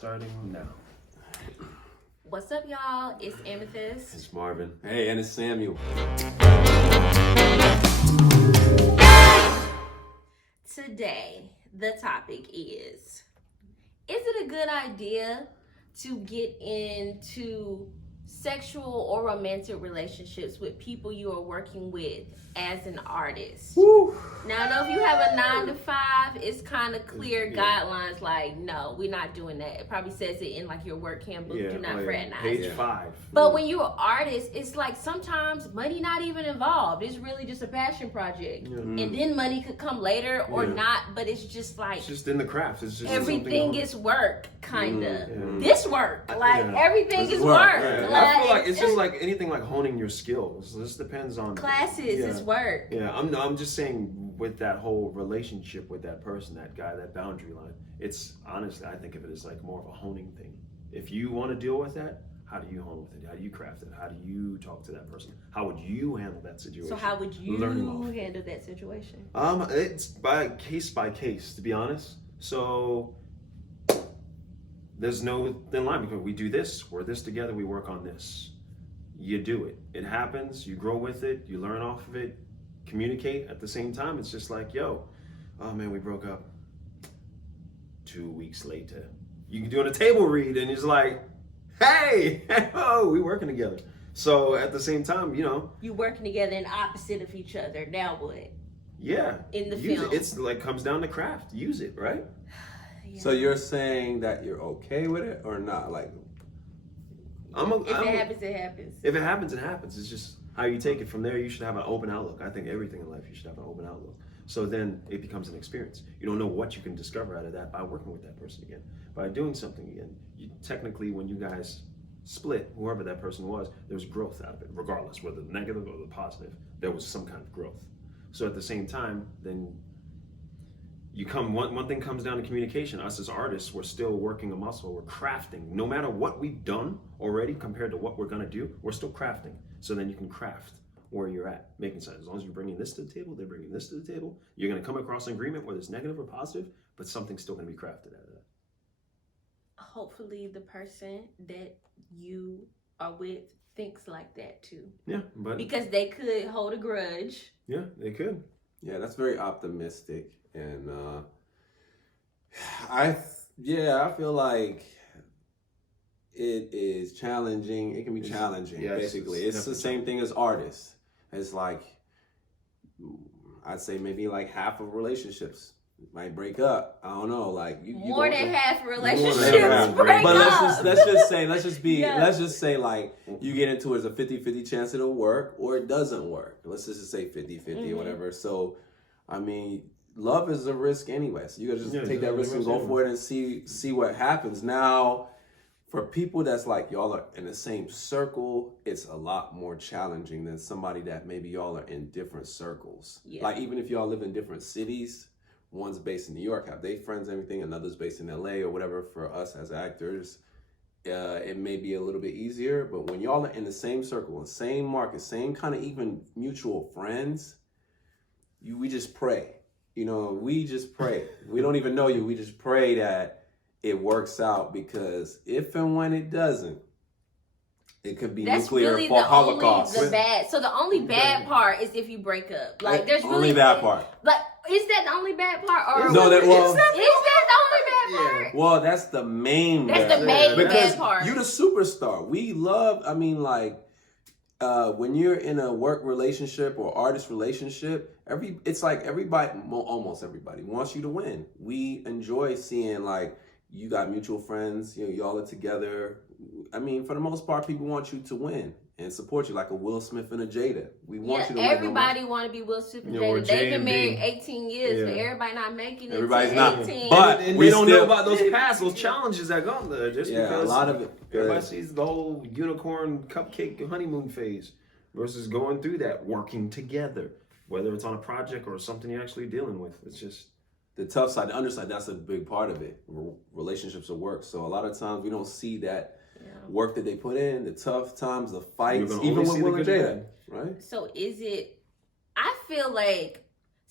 Starting now. What's up, y'all? It's Amethyst. It's Marvin. Hey, and it's Samuel. Today, the topic is it a good idea to get into sexual or romantic relationships with people you are working with as an artist? Woo. Now, I know if you have a 9 to 5, it's kind of clear guidelines like, no, we're not doing that. It probably says it in like your work handbook, do not fraternize. Page 5. But when you're an artist, it's like sometimes money not even involved. It's really just a passion project. And then money could come later or not, but it's just like... It's just in the craft. It's just everything is work, kind of. This work. Like, everything is work. Right. Like, I feel like it's just like anything like honing your skills. This depends on... Classes is work. Yeah, I'm just saying with that whole relationship with that person, that guy, that boundary line, it's honestly, I think of it as like more of a honing thing. If you want to deal with that, how do you hone with it? How do you craft it? How do you talk to that person? How would you handle that situation? So how would you handle that situation? It's by case, to be honest. So there's no thin line because we do this, we're this together, we work on this. You do it. It happens, you grow with it, you learn off of it, communicate at the same time. It's just like, yo, oh man, we broke up 2 weeks later. You can do a table read and it's like, hey, oh, we working together. So at the same time, you know. You working together in opposite of each other. Now what? Yeah. In the use film. It. It's like comes down to craft. Use it, right? Yeah. So you're saying that you're okay with it or not? Like, if it happens, it happens. If it happens, it happens. It's just how you take it from there. You should have an open outlook. I think everything in life, you should have an open outlook. So then it becomes an experience. You don't know what you can discover out of that by working with that person again, by doing something again. Technically, when you guys split, whoever that person was, there's growth out of it, regardless, whether the negative or the positive, there was some kind of growth. So at the same time, then one thing comes down to communication. Us as artists, we're still working a muscle, we're crafting. No matter what we've done already compared to what we're gonna do, we're still crafting. So then you can craft where you're at, making sense. As long as you're bringing this to the table, they're bringing this to the table, you're gonna come across an agreement whether it's negative or positive, but something's still gonna be crafted out of that. Hopefully the person that you are with thinks like that too. Yeah, but because they could hold a grudge. Yeah, they could. Yeah, that's very optimistic. And I feel like it is challenging. It can be challenging, basically. It's the same thing as artists. It's like, I'd say maybe like half of relationships might break up. I don't know, like more than half relationships break but up. let's just say like you get into it as a 50-50 chance it'll work or it doesn't work. Let's just say 50-50 or whatever. So, I mean, love is a risk anyway. So you gotta just take that risk and go for it and see what happens. Now, for people that's like y'all are in the same circle, it's a lot more challenging than somebody that maybe y'all are in different circles. Yeah. Like even if y'all live in different cities, one's based in New York, have they friends and everything, another's based in LA or whatever. For us as actors, it may be a little bit easier, but when y'all are in the same circle, the same market, same kind of even mutual friends, we just pray. You know, we just pray. We don't even know you. We just pray that it works out, because if and when it doesn't, it could be nuclear really holocaust. So the only bad part is if you break up. Like there's really only bad part. Like is that the only bad part? Or no, that is that the only bad part? Well, that's the main. That's the main bad part. You're the superstar. We love. I mean, like. When you're in a work relationship or artist relationship, it's like almost everybody wants you to win. We enjoy seeing like you got mutual friends, you know, y'all are together. I mean, for the most part, people want you to win and support you, like a Will Smith and a Jada. We want you to win. Everybody want to be Will Smith and Jada. They've been married 18 years, but everybody not making it. Everybody's not. 18. But and we don't know about those those challenges that go there. Just because a lot of it. Everybody sees the whole unicorn cupcake honeymoon phase versus going through that, working together, whether it's on a project or something you're actually dealing with. It's just the tough side, the underside. That's a big part of it. Relationships are work, so a lot of times we don't see that work that they put in, the tough times, the fights, even with Will and Jada, right? So is it? I feel like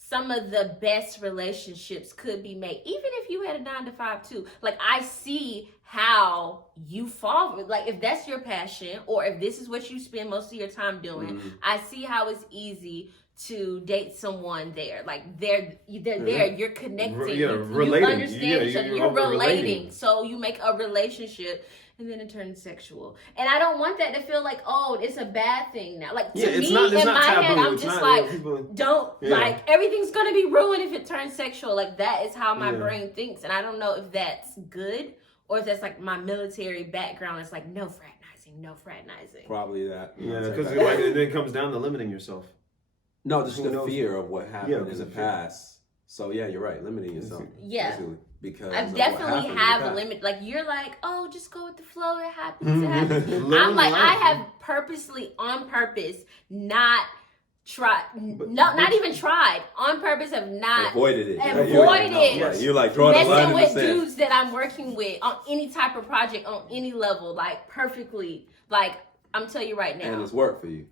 some of the best relationships could be made, even if you had a 9-to-5 too. Like, I see how you fall, like, if that's your passion, or if this is what you spend most of your time doing, I see how it's easy to date someone there. Like, they're there, you're connecting, you understand each other, you're relating. So you make a relationship, and then it turns sexual. And I don't want that to feel like, oh, it's a bad thing now. Like, to me, in my head, I'm just like, like, everything's gonna be ruined if it turns sexual. Like, that is how my brain thinks. And I don't know if that's good, or if that's like my military background. It's like, no fraternizing. Probably that. Yeah, because like, it comes down to limiting yourself. No, just the fear of what happened in the past. So yeah, you're right. Limiting yourself. Yeah. Basically, because I definitely have a limit. Like, you're like, oh, just go with the flow. It happens. It happens. I'm like, I have purposely, on purpose, not tried. Not even tried. On purpose, have not avoided it. You're like drawing a line messing with dudes that I'm working with on any type of project, on any level, like, perfectly. Like, I'm telling you right now. And it's worked for you.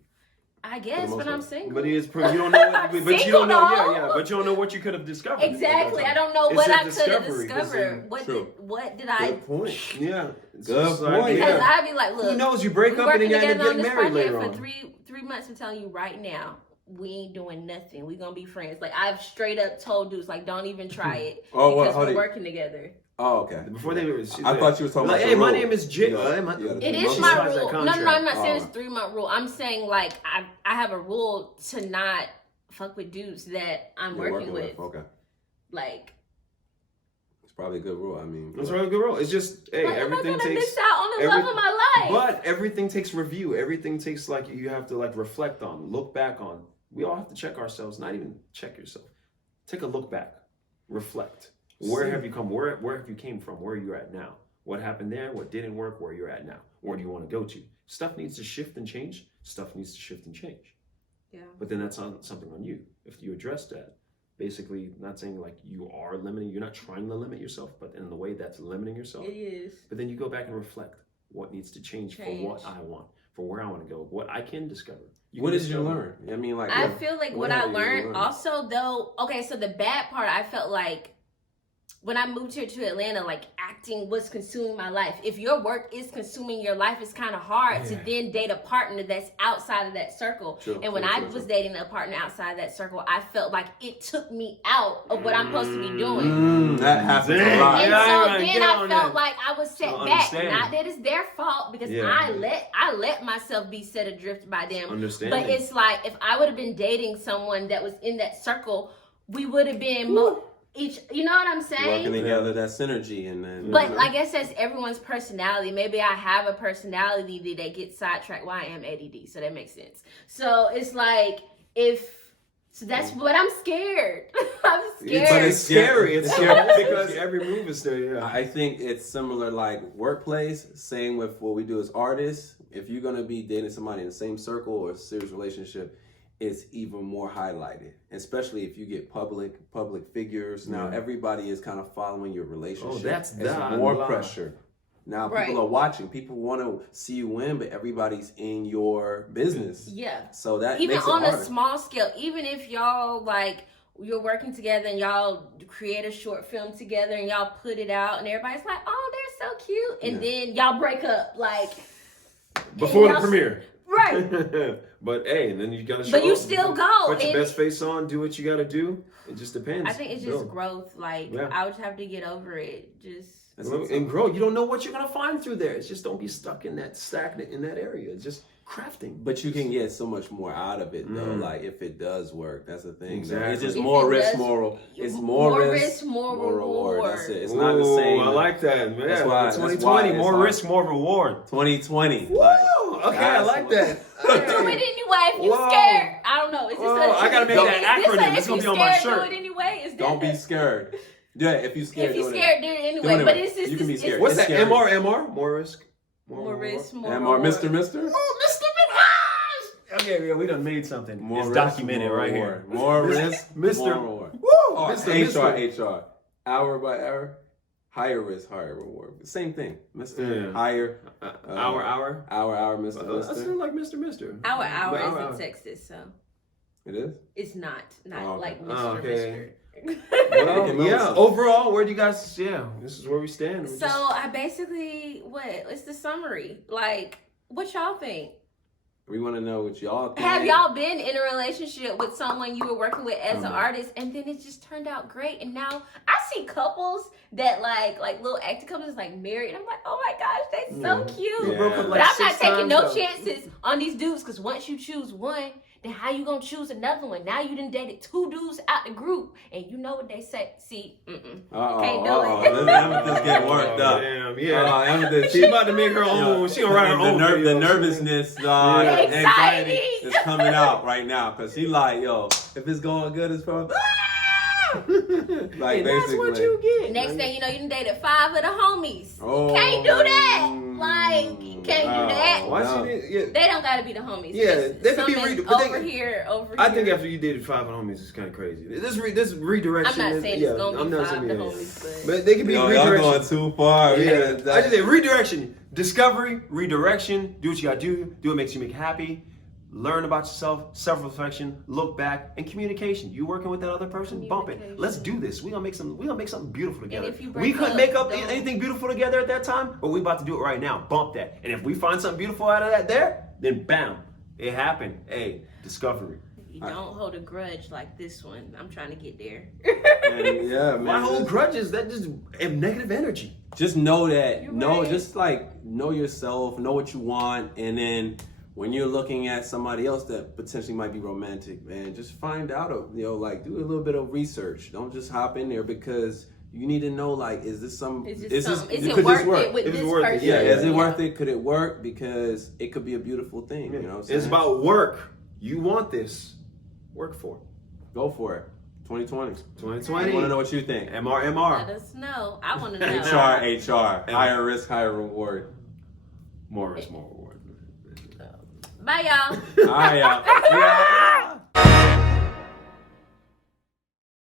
I guess, but I'm single. But you don't know what, but you don't know, but you don't know what you could have discovered. Exactly. I don't know what I could have discovered. What did I? Good point. Yeah. Good point. Because I'd be like, look, who knows? You break up and then you end up getting married later on. For three months, I'm telling you right now, we ain't doing nothing. We gonna be friends. Like, I've straight up told dudes, like, don't even try it because we're working together. Oh, okay. Before they were, I thought you were talking about. Hey, my name is Jay. It is my rule. No, I'm not saying it's 3-month rule. I'm saying, like, I have a rule to not fuck with dudes that I'm working with. Okay. Like, it's probably a good rule. I mean, it's probably a good rule. It's just, hey, like, everything I'm gonna takes. miss out on the love of my life. But everything takes review. Everything takes, like, you have to, like, reflect on, look back on. We all have to check ourselves. Not even check yourself. Take a look back. Reflect. Where have you come? Where have you came from? Where are you at now? What happened there? What didn't work? Where you're at now? Where do you want to go to? Stuff needs to shift and change. Stuff needs to shift and change. Yeah. But then that's something on you. If you address that, basically, not saying like you are limiting. You're not trying to limit yourself, but in the way that's limiting yourself. It is. But then you go back and reflect what needs to change. For what I want, for where I want to go, what I can discover. What did you learn? I mean, like, I feel like what I learned also, though. Okay, so the bad part, I felt like, when I moved here to Atlanta, like, acting was consuming my life. If your work is consuming your life, it's kind of hard to then date a partner that's outside of that circle. And when I was dating a partner outside of that circle, I felt like it took me out of what I'm supposed to be doing. That happens a lot. And so then I felt like I was set back. Not that it's their fault, because I let myself be set adrift by them. But it's like, if I would have been dating someone that was in that circle, we would have been you know what I'm saying? Working together, that synergy, and then. But I guess that's everyone's personality. Maybe I have a personality that they get sidetracked. Well, I am ADD, so that makes sense. So it's like, so that's what I'm scared. I'm scared. But it's scary. It's scary because every move is there. Yeah. I think it's similar, like workplace. Same with what we do as artists. If you're gonna be dating somebody in the same circle or a serious relationship, it's even more highlighted, especially if you get public figures. Now everybody is kind of following your relationship. Oh, that's more pressure. Now people are watching. People want to see you win, but everybody's in your business. Yeah. So that even makes it on harder. A small scale, even if y'all like you're working together and y'all create a short film together and y'all put it out and everybody's like, oh, they're so cute, and then y'all break up like before the premiere. Right. But hey, and then you gotta show But you up, still go. Put your best face on, do what you gotta do. It just depends. I think it's just growth. Like, I would have to get over it. And grow. You don't know what you're gonna find through there. It's just don't be stuck in that stagnant in that area. It's just crafting. But you can get so much more out of it though. Like if it does work, that's the thing. Exactly. It's just more risk, It's more risk, more reward. That's it. It's not the same. I like that. Man. That's why 2020, more risk, more reward. 2020. Woo! Okay, I like that. Do it anyway if you're scared. I don't know. It's just I gotta make that acronym. It's gonna be on my shirt. Do it anyway. Don't be scared. Yeah, if you're scared, do it anyway. But it's just you can be scared. What's that? MR? More risk. More risk, more reward. Mr. Oh, Mr. Minhaj! Okay, we done made something. More it's risk, documented more right reward. here. More risk, Mr. more reward. Woo! Oh, Mr. HR. Hour by hour. Higher risk, higher reward. Same thing. Mr. Higher. Hour. Mr. I still like Mr. Our is in Texas, so. It is? It's not Oh, like Mr. Oh, okay. Mr. Well, yeah. Overall, where do you guys? Yeah, this is where we stand. So I basically, it's the summary. Like, what y'all think? We want to know what y'all think. Have y'all been in a relationship with someone you were working with as an artist, and then it just turned out great? And now I see couples that like little acting couples like married, and I'm like, oh my gosh, they so cute. Yeah. But I'm not taking no chances on these dudes, because once you choose one, then how you gonna choose another one? Now you done dated 2 dudes out the group, and you know what they say. See, can't do it. Amethyst get worked up. Damn, yeah. Amethyst, She about to make her own. She gonna write her own. The videos. nervousness, anxiety is coming out right now because she like, yo, if it's going good, it's probably. Like, and basically. that's what you get. Next thing you know, you done dated 5 of the homies. Oh. You can't do that. Like, you can't do that. Why she did? Yeah. They don't gotta be the homies. Yeah, It's they could be something but over here. I think after you dated 5 homies, it's kind of crazy. This redirection. I'm not saying it's gonna be 5 saying the it. homies, But they can be Y'all redirection. going too far. Yeah, I just say redirection, discovery, redirection. Do what you gotta do. Do what makes you make happy. Learn about yourself, self-reflection, look back, and communication. You working with that other person, bump it. Let's do this. We gonna make something beautiful together. if you We break couldn't up, make up don't- anything beautiful together at that time, but we about to do it right now. Bump that. And if we find something beautiful out of that there, then bam, it happened. Hey, discovery. You don't hold a grudge like this one. I'm trying to get there. And yeah, man. My whole grudges, that just have negative energy. Just know that, You're right. just like know yourself, know what you want, and then when you're looking at somebody else that potentially might be romantic, man, just find out, like do a little bit of research. Don't just hop in there because you need to know, like, is this Is could it this worth work? it with If it's this worth it, person? Yeah, is it worth it? Could it work? Because it could be a beautiful thing. You know what I'm saying? It's about work. You want this. Work for it. Go for it. 2020. 2020. I want to know what you think. Let MR. us know. I want to know. HR. Higher risk, higher reward. More risk, more reward. Bye, y'all. All right, y'all.